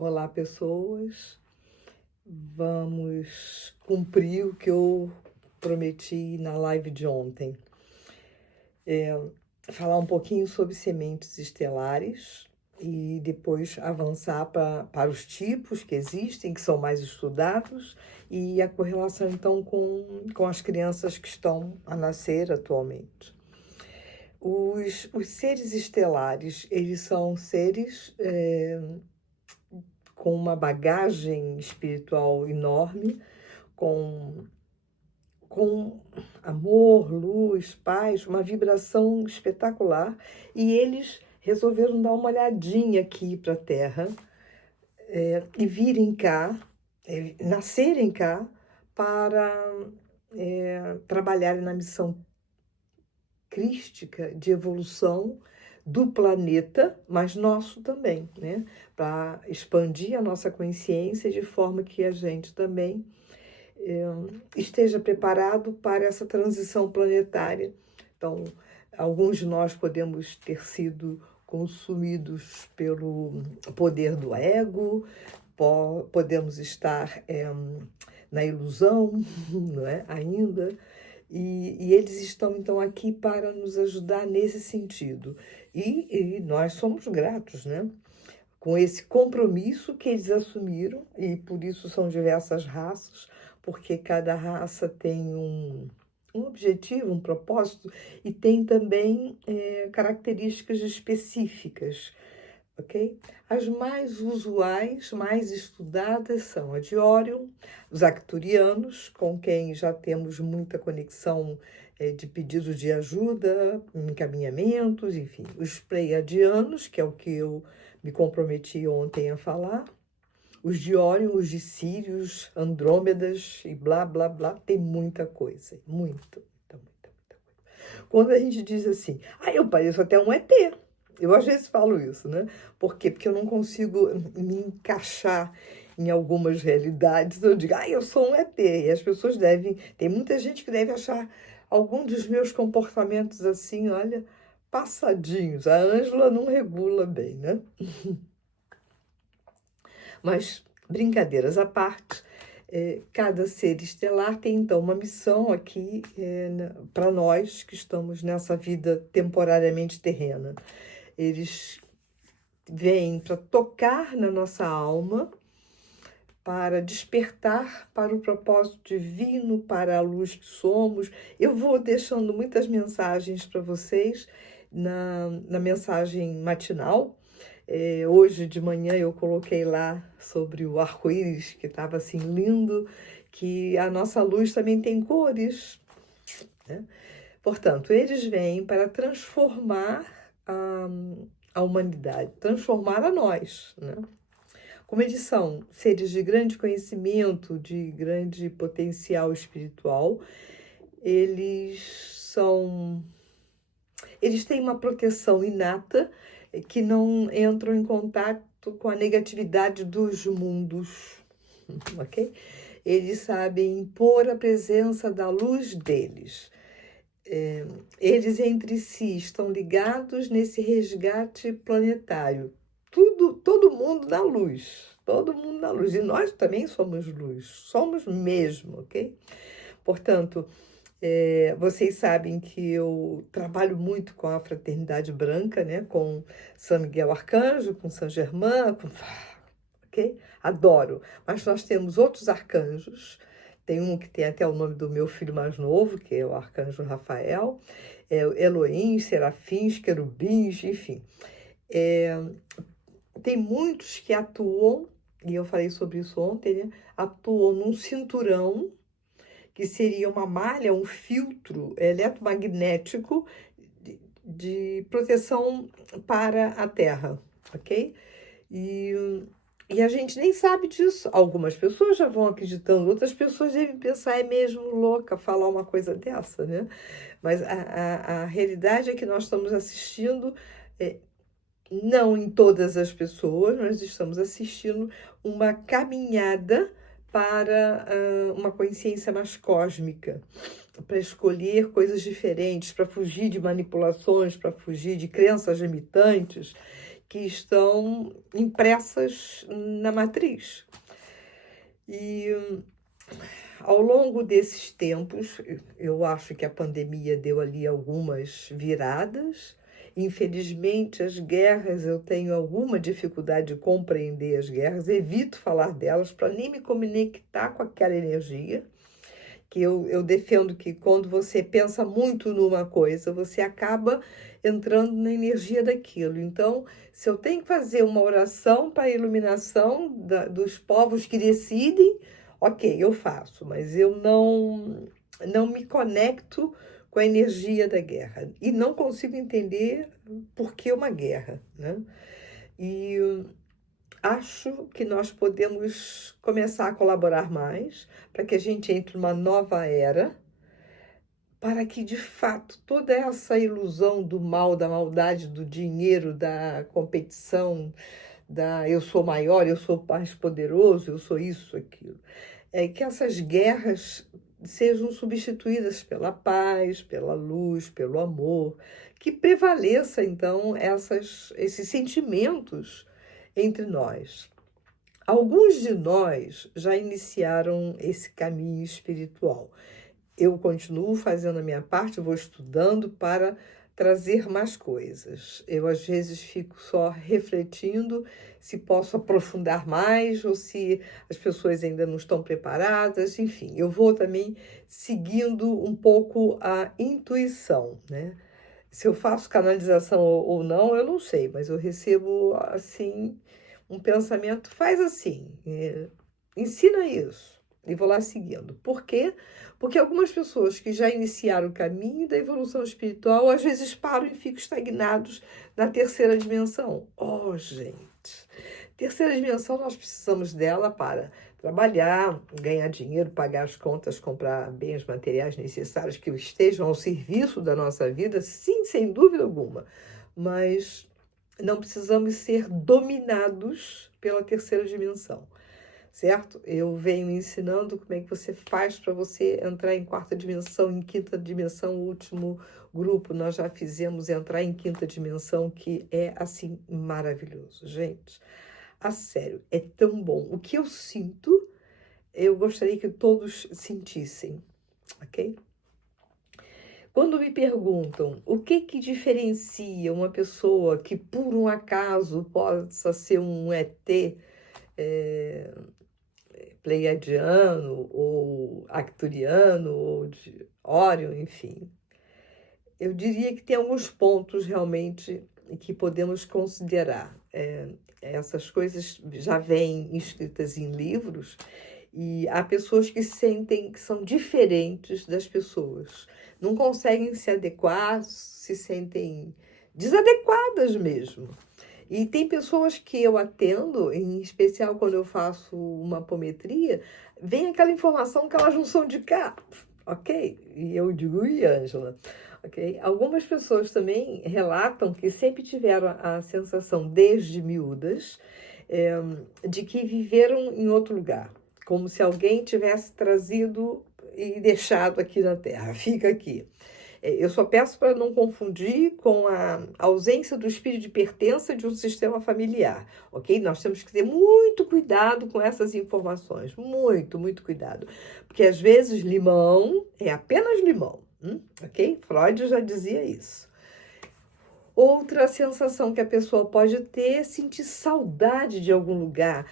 Olá, pessoas. Vamos cumprir o que eu prometi na live de ontem. Falar um pouquinho sobre sementes estelares e depois avançar para os tipos que existem, que são mais estudados, e a correlação, então, com as crianças que estão a nascer atualmente. Os seres estelares, eles são seres com uma bagagem espiritual enorme, com amor, luz, paz, uma vibração espetacular. E eles resolveram dar uma olhadinha aqui para a Terra e virem cá, nascerem cá, para trabalharem na missão crística de evolução do planeta, mas nosso também, né? Para expandir a nossa consciência de forma que a gente também esteja preparado para essa transição planetária. Então, alguns de nós podemos ter sido consumidos pelo poder do ego, podemos estar na ilusão, não é? Ainda. E eles estão, então, aqui para nos ajudar nesse sentido. E nós somos gratos, né? Com esse compromisso que eles assumiram, e por isso são diversas raças, porque cada raça tem um objetivo, um propósito, e tem também características específicas, ok? As mais usuais, mais estudadas são a de Órion, os Arcturianos, com quem já temos muita conexão de pedidos de ajuda, encaminhamentos, enfim. Os Pleiadianos, que é o que eu me comprometi ontem a falar, os de Órion, os de Sírios, Andrômedas e blá, blá, blá, tem muita coisa, muita, muita, muita, muita coisa. Quando a gente diz assim, eu pareço até um ET, eu às vezes falo isso, né? Por quê? Porque eu não consigo me encaixar em algumas realidades. Eu digo, eu sou um ET. E as pessoas tem muita gente que deve achar algum dos meus comportamentos assim, olha, passadinhos. A Ângela não regula bem, né? Mas, brincadeiras à parte, cada ser estelar tem, então, uma missão aqui para nós que estamos nessa vida temporariamente terrena. Eles vêm para tocar na nossa alma, para despertar para o propósito divino, para a luz que somos. Eu vou deixando muitas mensagens para vocês na mensagem matinal. Hoje de manhã eu coloquei lá sobre o arco-íris, que estava assim lindo, que a nossa luz também tem cores, né? Portanto, eles vêm para transformar a humanidade, transformar a nós, né? Como eles são seres de grande conhecimento, de grande potencial espiritual, eles têm uma proteção inata que não entram em contato com a negatividade dos mundos, ok? Eles sabem impor a presença da luz deles. Eles entre si estão ligados nesse resgate planetário. Todo mundo na luz, todo mundo na luz. E nós também somos luz, somos mesmo, ok? Portanto, vocês sabem que eu trabalho muito com a Fraternidade Branca, né? Com São Miguel Arcanjo, com São Germain, ok? Adoro. Mas nós temos outros arcanjos. Tem um que tem até o nome do meu filho mais novo, que é o Arcanjo Rafael, Elohim, Serafins, Querubins, enfim. Tem muitos que atuam, e eu falei sobre isso ontem, né? Atuam num cinturão, que seria uma malha, um filtro eletromagnético de proteção para a Terra, ok? E a gente nem sabe disso. Algumas pessoas já vão acreditando, outras pessoas devem pensar, é mesmo louca falar uma coisa dessa, né? Mas a realidade é que nós estamos assistindo, não em todas as pessoas, nós estamos assistindo uma caminhada para uma consciência mais cósmica, para escolher coisas diferentes, para fugir de manipulações, para fugir de crenças limitantes, que estão impressas na matriz. E ao longo desses tempos, eu acho que a pandemia deu ali algumas viradas. Infelizmente, as guerras, eu tenho alguma dificuldade de compreender as guerras, evito falar delas para nem me conectar com aquela energia, que eu defendo que quando você pensa muito numa coisa, você acaba entrando na energia daquilo. Então, se eu tenho que fazer uma oração para a iluminação dos povos que decidem, ok, eu faço, mas eu não me conecto com a energia da guerra e não consigo entender por que uma guerra, né? E acho que nós podemos começar a colaborar mais para que a gente entre numa nova era, para que, de fato, toda essa ilusão do mal, da maldade, do dinheiro, da competição, da eu sou maior, eu sou mais poderoso, eu sou isso, aquilo, que essas guerras sejam substituídas pela paz, pela luz, pelo amor, que prevaleça, então, esses sentimentos entre nós. Alguns de nós já iniciaram esse caminho espiritual. Eu continuo fazendo a minha parte, vou estudando para trazer mais coisas. Eu, às vezes, fico só refletindo se posso aprofundar mais ou se as pessoas ainda não estão preparadas. Enfim, eu vou também seguindo um pouco a intuição, né? Se eu faço canalização ou não, eu não sei, mas eu recebo, assim, um pensamento, faz assim, ensina isso. E vou lá seguindo. Por quê? Porque algumas pessoas que já iniciaram o caminho da evolução espiritual, às vezes param e ficam estagnados na terceira dimensão. Oh, gente! Terceira dimensão, nós precisamos dela para trabalhar, ganhar dinheiro, pagar as contas, comprar bens materiais necessários que estejam ao serviço da nossa vida, sim, sem dúvida alguma. Mas não precisamos ser dominados pela terceira dimensão, certo? Eu venho ensinando como é que você faz para você entrar em quarta dimensão, em quinta dimensão. O último grupo nós já fizemos entrar em quinta dimensão, que é, assim, maravilhoso, gente. A sério, é tão bom. O que eu sinto, eu gostaria que todos sentissem, ok? Quando me perguntam o que diferencia uma pessoa que, por um acaso, possa ser um ET, pleiadiano, ou arcturiano, ou de Órion, enfim, eu diria que tem alguns pontos realmente que podemos considerar. Essas coisas já vêm escritas em livros e há pessoas que sentem que são diferentes das pessoas. Não conseguem se adequar, se sentem desadequadas mesmo. E tem pessoas que eu atendo, em especial quando eu faço uma apometria, vem aquela informação que elas não são de cá, ok? E eu digo, e Ângela? Okay? Algumas pessoas também relatam que sempre tiveram a sensação, desde miúdas, de que viveram em outro lugar, como se alguém tivesse trazido e deixado aqui na Terra, fica aqui. Eu só peço para não confundir com a ausência do espírito de pertença de um sistema familiar, ok? Nós temos que ter muito cuidado com essas informações, muito, muito cuidado, porque às vezes limão é apenas limão, ok? Freud já dizia isso. Outra sensação que a pessoa pode ter é sentir saudade de algum lugar,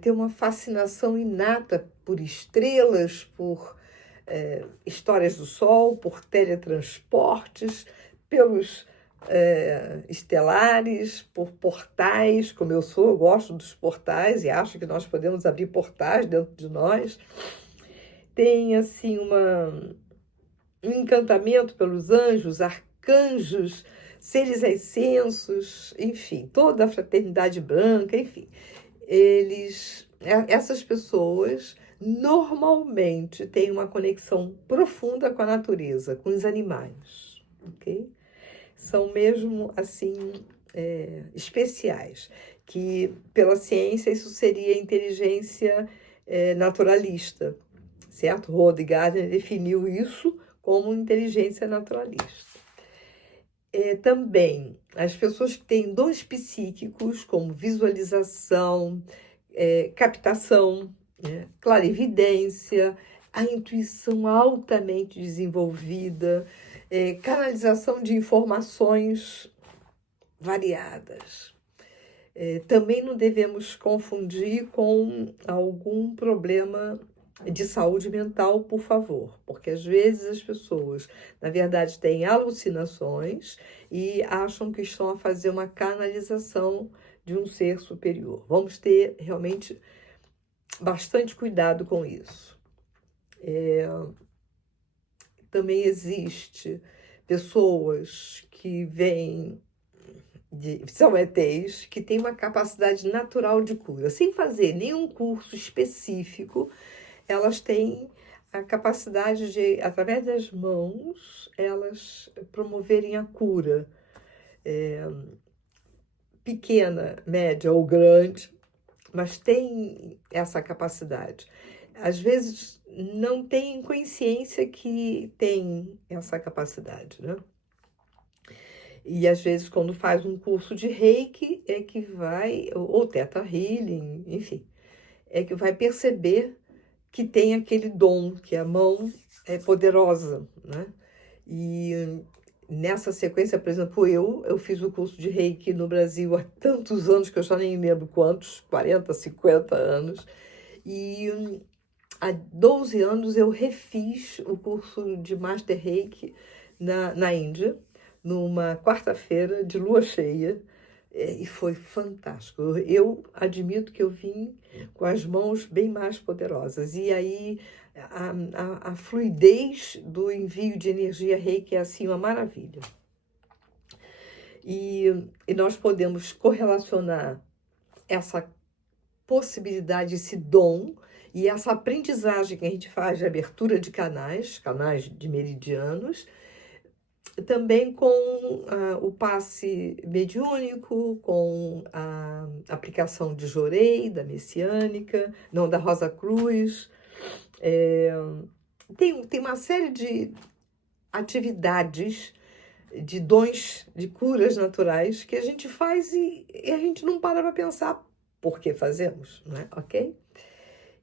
ter uma fascinação inata por estrelas, por histórias do sol, por teletransportes, pelos estelares, por portais, como eu sou, eu gosto dos portais e acho que nós podemos abrir portais dentro de nós. Tem, assim, um encantamento pelos anjos, arcanjos, seres ascensos, enfim, toda a fraternidade branca, enfim. Essas pessoas normalmente têm uma conexão profunda com a natureza, com os animais, ok? São mesmo, assim, especiais, que pela ciência isso seria inteligência naturalista, certo? Rod Gardner definiu isso como inteligência naturalista. Também as pessoas que têm dons psíquicos, como visualização, captação, né, clarividência, a intuição altamente desenvolvida, canalização de informações variadas. Também não devemos confundir com algum problema de saúde mental, por favor, porque às vezes as pessoas, na verdade, têm alucinações e acham que estão a fazer uma canalização de um ser superior. Vamos ter realmente bastante cuidado com isso. Também existe pessoas que vêm são ETs, que têm uma capacidade natural de cura, sem fazer nenhum curso específico. Elas têm a capacidade de, através das mãos, elas promoverem a cura, pequena, média ou grande, mas tem essa capacidade. Às vezes não tem consciência que tem essa capacidade, né? E às vezes quando faz um curso de Reiki é que vai, ou Theta Healing, enfim, é que vai perceber que tem aquele dom, que a mão é poderosa, né? E nessa sequência, por exemplo, eu fiz o curso de Reiki no Brasil há tantos anos, que eu já nem lembro quantos, 40, 50 anos, e há 12 anos eu refiz o curso de Master Reiki na Índia, numa quarta-feira de lua cheia, e foi fantástico. Eu admito que eu vim com as mãos bem mais poderosas. E aí a fluidez do envio de energia Reiki é assim uma maravilha. E nós podemos correlacionar essa possibilidade, esse dom e essa aprendizagem que a gente faz de abertura de canais de meridianos, também com o passe mediúnico, com a aplicação de Jorei, da Messiânica, não, da Rosa Cruz. Tem uma série de atividades, de dons, de curas naturais que a gente faz e a gente não para pensar por que fazemos, não é? Ok?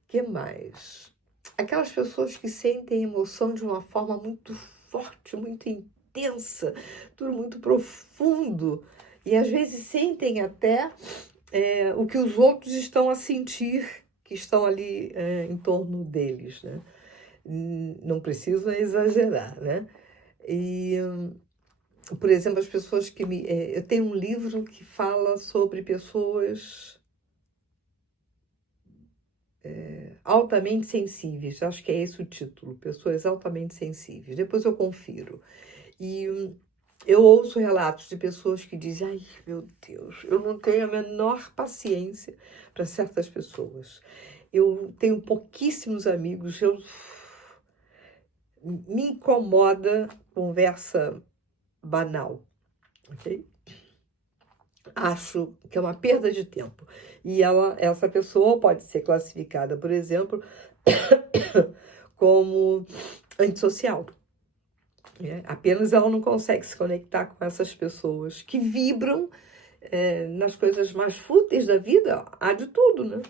Que mais? Aquelas pessoas que sentem emoção de uma forma muito forte, muito intensa, tudo muito profundo, e às vezes sentem até o que os outros estão a sentir, que estão ali em torno deles, né? Não precisa exagerar, né? E, por exemplo, as pessoas que eu tenho um livro que fala sobre pessoas altamente sensíveis, acho que é esse o título, pessoas altamente sensíveis. Depois eu confiro. E eu ouço relatos de pessoas que dizem: ai, meu Deus, eu não tenho a menor paciência para certas pessoas. Eu tenho pouquíssimos amigos, me incomoda conversa banal, ok? Acho que é uma perda de tempo. E essa pessoa pode ser classificada, por exemplo, como antissocial. Apenas ela não consegue se conectar com essas pessoas que vibram nas coisas mais fúteis da vida. Há de tudo, né?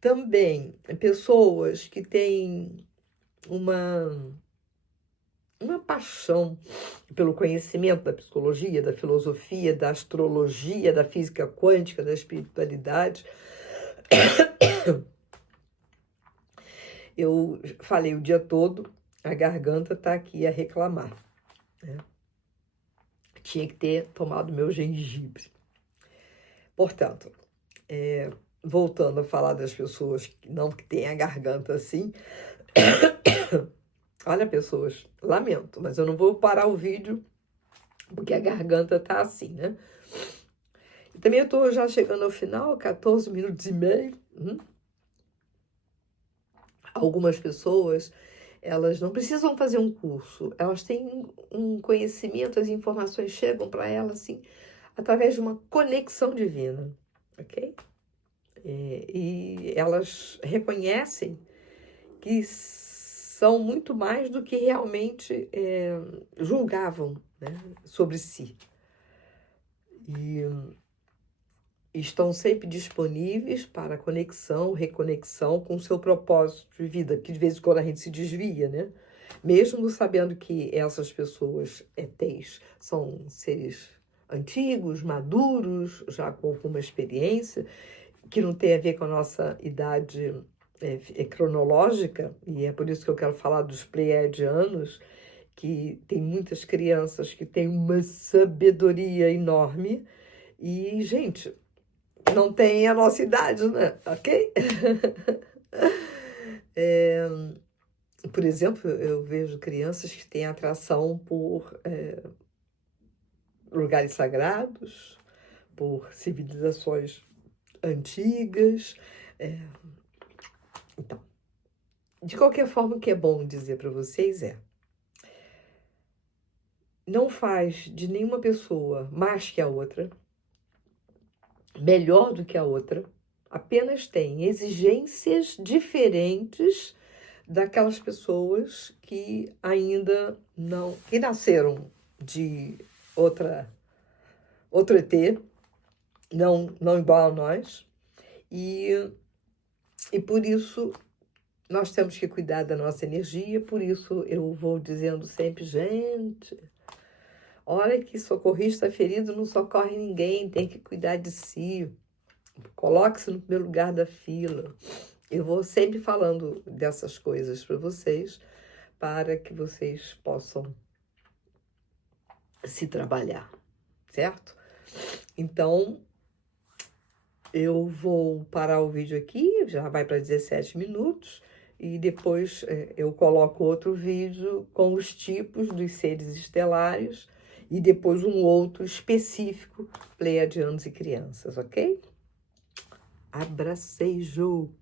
Também pessoas que têm uma paixão pelo conhecimento da psicologia, da filosofia, da astrologia, da física quântica, da espiritualidade. Eu falei o dia todo, a garganta está aqui a reclamar, né? Tinha que ter tomado meu gengibre. Portanto, voltando a falar das pessoas que têm a garganta assim, olha, pessoas, lamento, mas eu não vou parar o vídeo porque a garganta tá assim, né? E também eu tô já chegando ao final, 14 minutos e meio. Algumas pessoas, elas não precisam fazer um curso, elas têm um conhecimento, as informações chegam para elas assim, através de uma conexão divina, ok? E elas reconhecem que são muito mais do que realmente julgavam, né, sobre si. E estão sempre disponíveis para conexão, reconexão com o seu propósito de vida, que de vez em quando a gente se desvia, né? Mesmo sabendo que essas pessoas ETs são seres antigos, maduros, já com alguma experiência, que não tem a ver com a nossa idade cronológica, e é por isso que eu quero falar dos pleiadianos, que tem muitas crianças que têm uma sabedoria enorme, e, gente, não tem a nossa idade, né? Ok? Por exemplo, eu vejo crianças que têm atração por lugares sagrados, por civilizações antigas. Então, de qualquer forma, o que é bom dizer para vocês não faz de nenhuma pessoa mais que a outra, melhor do que a outra, apenas tem exigências diferentes daquelas pessoas que ainda não, que nasceram de outro ET, não igual a nós, e por isso nós temos que cuidar da nossa energia. Por isso eu vou dizendo sempre, gente, olha que socorrista ferido não socorre ninguém, tem que cuidar de si, coloque-se no primeiro lugar da fila. Eu vou sempre falando dessas coisas para vocês, para que vocês possam se trabalhar, certo? Então, eu vou parar o vídeo aqui, já vai para 17 minutos, e depois eu coloco outro vídeo com os tipos dos seres estelares, e depois um outro específico, pleiadianos e crianças, ok? Abracejo!